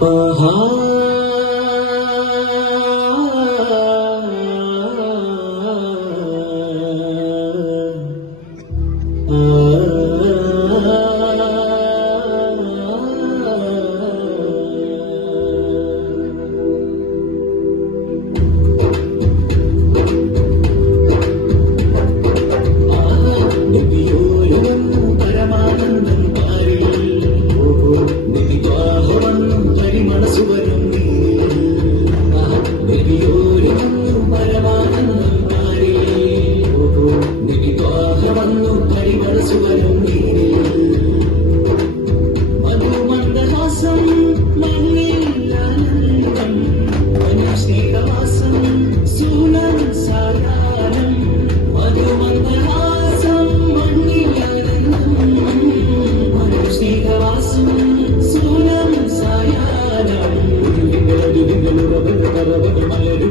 Uh-huh. നബിയൂരെന്നും പരമാനെന്നും കാരി നബി പാഹമെന്നും പരിമനസുവരും നീരി മധുമന്ദഹാസം മണ്ണില്ലാനന്ദം മനുഷ്യേകവാസം സൂലം സാധാനം മധുമന്ദഹാസം മണ്ണില്ലാനന്ദം മനുഷ്യേകവാസം സൂലം സായാനം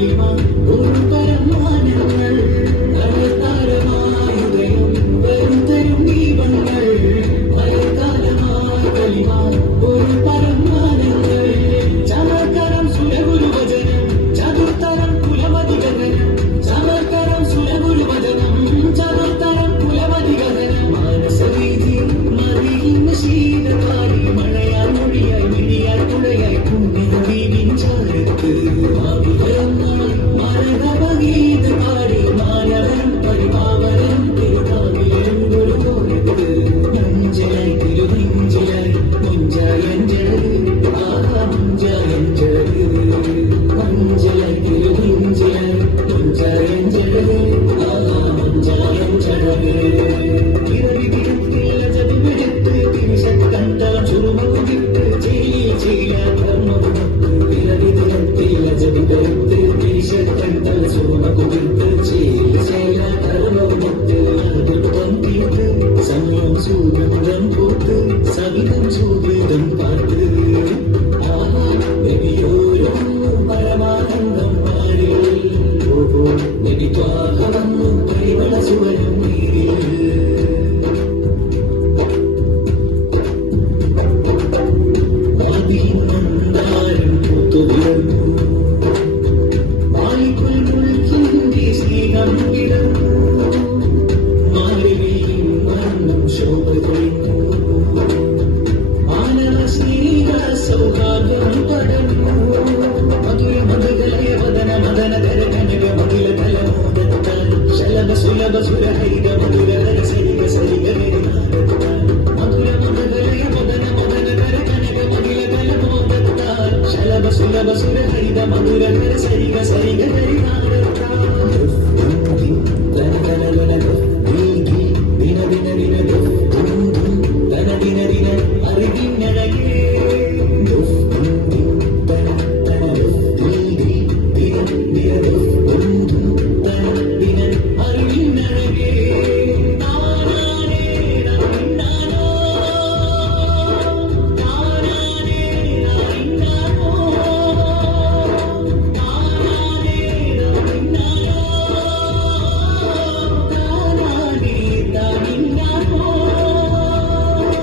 Ayma, Ulu Parma. சங்கீதம் சூதம் பூத்து சங்கீதம் சூதம் ಸುಲಭ ಸುರಹೈದ ಮಧುರ ಸರಿಗ ಸರಿಗ ಮಧುರ ಮಧುರಯ ಮದನ ಮದನ ಕರ ಕನಗ ಮಗಿಲ ಕಲ ಮೋದತ್ತ ಶಲಭ ಸುಲಭ ಸುರಹೈದ ಮಧುರ ಕರ ಸರಿಗ ಸರಿಗ ಹರಿಹಾರ ಕನಕನ